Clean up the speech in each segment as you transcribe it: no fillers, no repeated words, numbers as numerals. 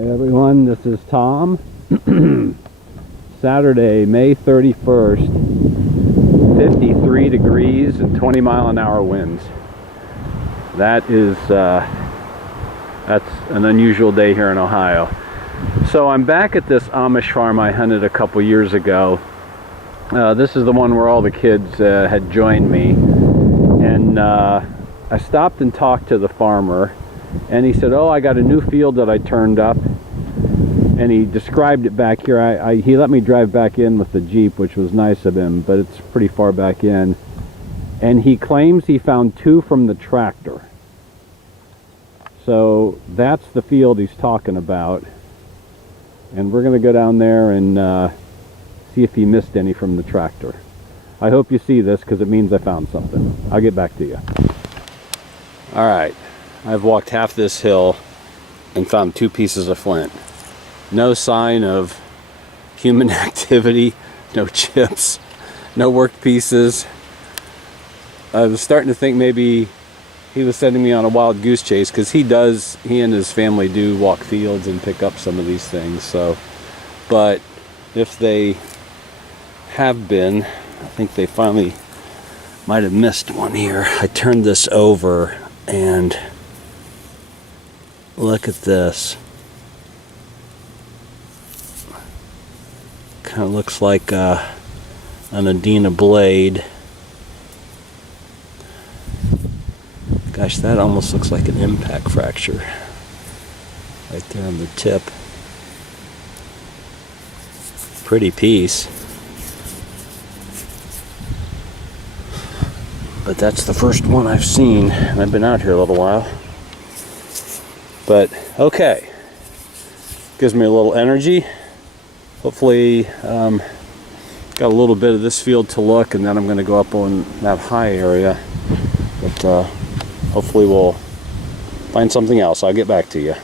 Hey everyone, this is Tom. Saturday, May 31st, 53 degrees and 20-mile-an-hour winds. That's an unusual day here in Ohio. So I'm back at this Amish farm I hunted a couple years ago. This is the one where all the kids had joined me. And I stopped and talked to the farmer. And he said, oh, I got a new field that I turned up. And he described it back here. He let me drive back in with the Jeep, which was nice of him, but it's pretty far back in. And he claims he found two from the tractor. So that's the field he's talking about. And we're going to go down there and see if he missed any from the tractor. I hope you see this because it means I found something. I'll get back to you. All right. I've walked half this hill and found two pieces of flint. No sign of human activity, no chips, no work pieces. I was starting to think maybe he was sending me on a wild goose chase, because he and his family do walk fields and pick up some of these things. So, but if they have been, I think they finally might have missed one here. I turned this over and look at this. Kind of looks like an Adena blade. Gosh, that almost looks like an impact fracture right there on the tip. Pretty piece. But that's the first one I've seen, and I've been out here a little while. But okay, gives me a little energy. Hopefully got a little bit of this field to look, and then I'm going to go up on that high area. But hopefully we'll find something else. I'll get back to you.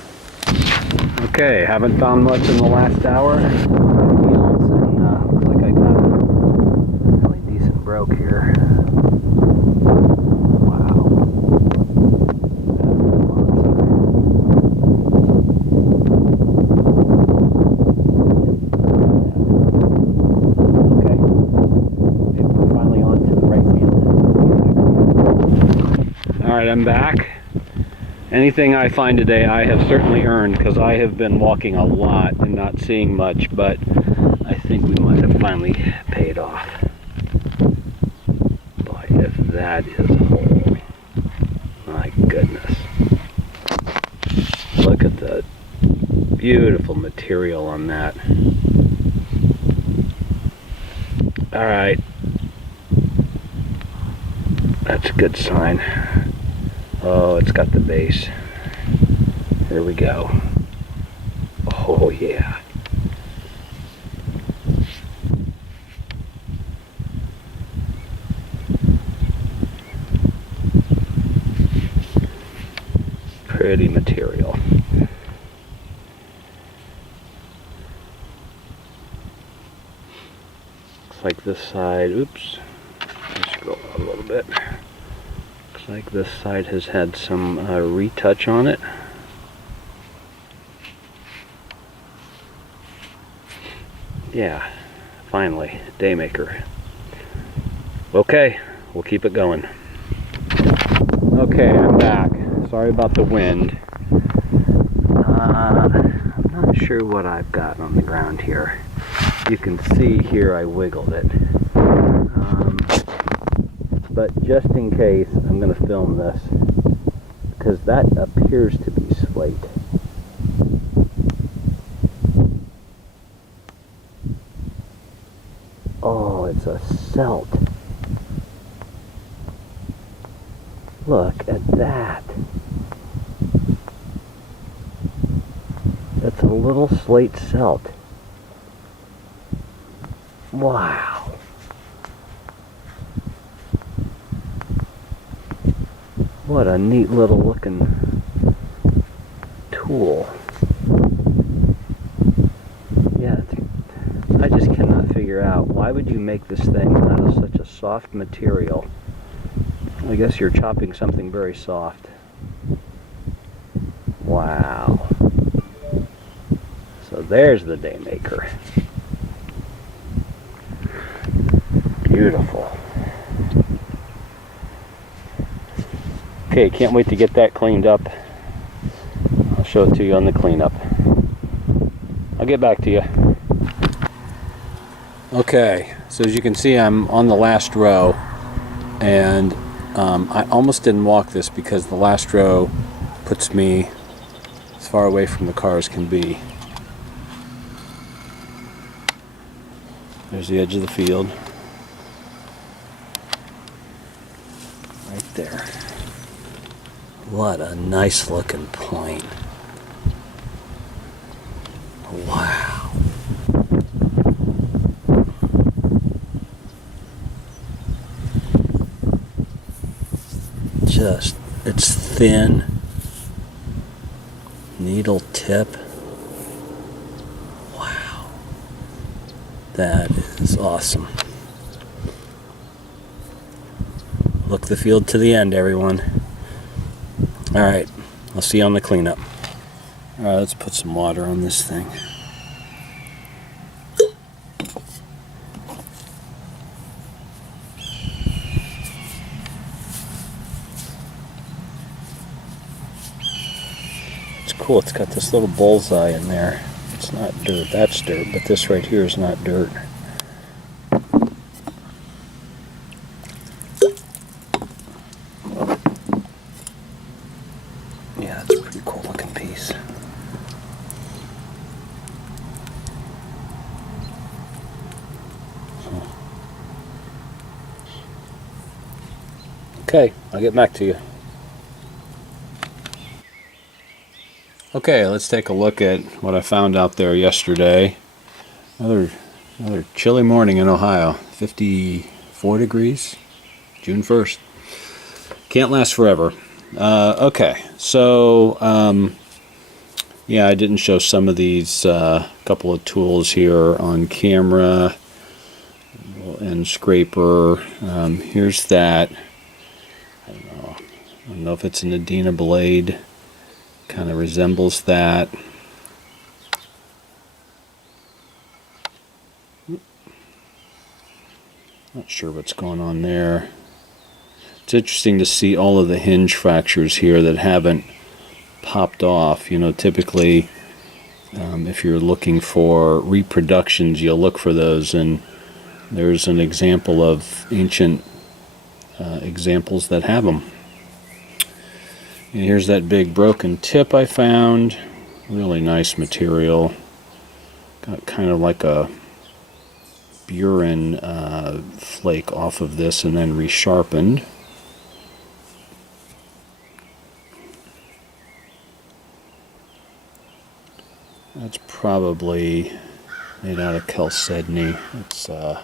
Okay, haven't found much in the last hour. And looks like I got a really decent broke here. Alright, I'm back. Anything I find today I have certainly earned, because I have been walking a lot and not seeing much, but I think we might have finally paid off. Boy, if that is a hole. My goodness. Look at the beautiful material on that. Alright. That's a good sign. Oh, it's got the base. Here we go. Oh, yeah. Pretty material. Looks like this side, oops. Let's scroll out a little bit. Like this side has had some retouch on it. Yeah, finally, daymaker. Okay, we'll keep it going. Okay, I'm back. Sorry about the wind. I'm not sure what I've got on the ground here. You can see here I wiggled it. But just in case, I'm going to film this, because that appears to be slate. Oh, it's a celt. Look at that. It's a little slate celt. Wow. What a neat little looking tool. Yeah, I just cannot figure out, why would you make this thing out of such a soft material? I guess you're chopping something very soft. Wow. there's the Daymaker. Beautiful. Okay, can't wait to get that cleaned up. I'll show it to you on the cleanup. I'll get back to you. Okay, so as you can see, I'm on the last row, and I almost didn't walk this because the last row puts me as far away from the car as can be. There's the edge of the field. Right there. What a nice looking point. Wow. Just, it's thin, needle tip. Wow. That is awesome. Look the field to the end, everyone. Alright, I'll see you on the cleanup. Alright, let's put some water on this thing. It's cool, it's got this little bullseye in there. It's not dirt, that's dirt, but this right here is not dirt. Yeah, it's a pretty cool looking piece. Okay, I'll get back to you. Okay, let's take a look at what I found out there yesterday. Another chilly morning in Ohio. 54 degrees, June 1st. Can't last forever. Okay, so yeah, I didn't show some of these couple of tools here on camera and scraper. Here's that. I don't know if it's an Adina blade. Kind of resembles that. Not sure what's going on there. It's interesting to see all of the hinge fractures here that haven't popped off. You know, typically if you're looking for reproductions, you'll look for those, and there's an example of ancient examples that have them. And here's that big broken tip I found. Really nice material. Got kind of like a Burin flake off of this and then resharpened. That's probably made out of chalcedony. It's you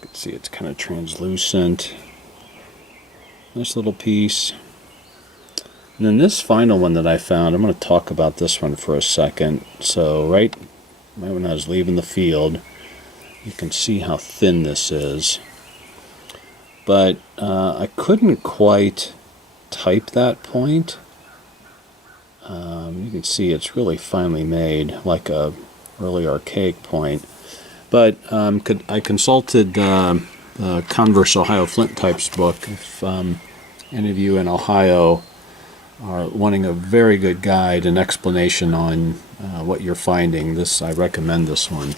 can see it's kind of translucent. Nice little piece. And then this final one that I found, I'm going to talk about this one for a second. So right when I was leaving the field, you can see how thin this is. But I couldn't quite type that point. You can see it's really finely made, like a really archaic point. But I consulted Converse Ohio Flint Types book. If any of you in Ohio are wanting a very good guide and explanation on what you're finding, I recommend this one.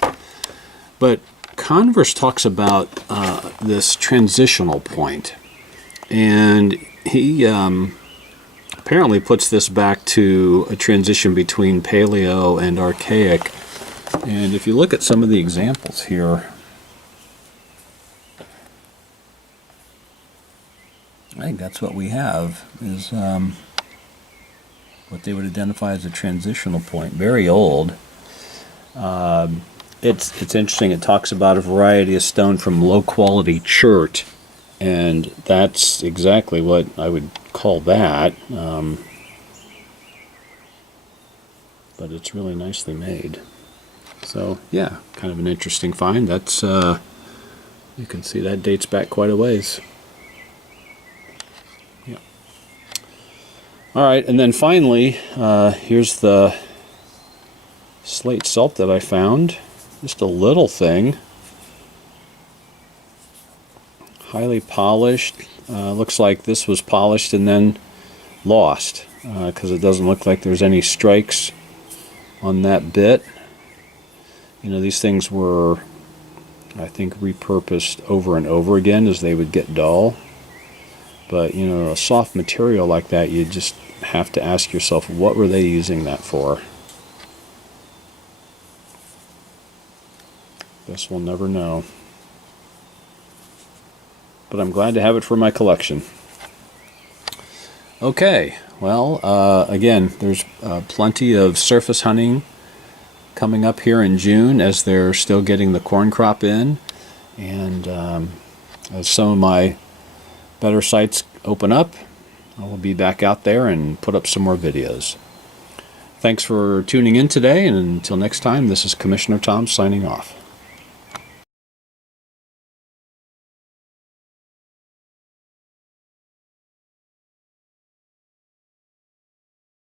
But Converse talks about this transitional point, and he apparently puts this back to a transition between paleo and archaic. And if you look at some of the examples here, I think that's what we have, is what they would identify as a transitional point. Very old. It's interesting. It talks about a variety of stone from low-quality chert, and that's exactly what I would call that. But it's really nicely made. So yeah, kind of an interesting find. That's you can see that dates back quite a ways. Yeah. All right, and then finally, here's the slate salt that I found. Just a little thing. Highly polished. Looks like this was polished and then lost, because it doesn't look like there's any strikes on that bit. You know, these things were, I think, repurposed over and over again as they would get dull. But, you know, a soft material like that, you just have to ask yourself, what were they using that for? Guess we'll never know. But I'm glad to have it for my collection. Okay, well, again, there's plenty of surface hunting coming up here in June as they're still getting the corn crop in. And as some of my better sites open up, I will be back out there and put up some more videos. Thanks for tuning in today, and until next time, this is Commissioner Tom signing off.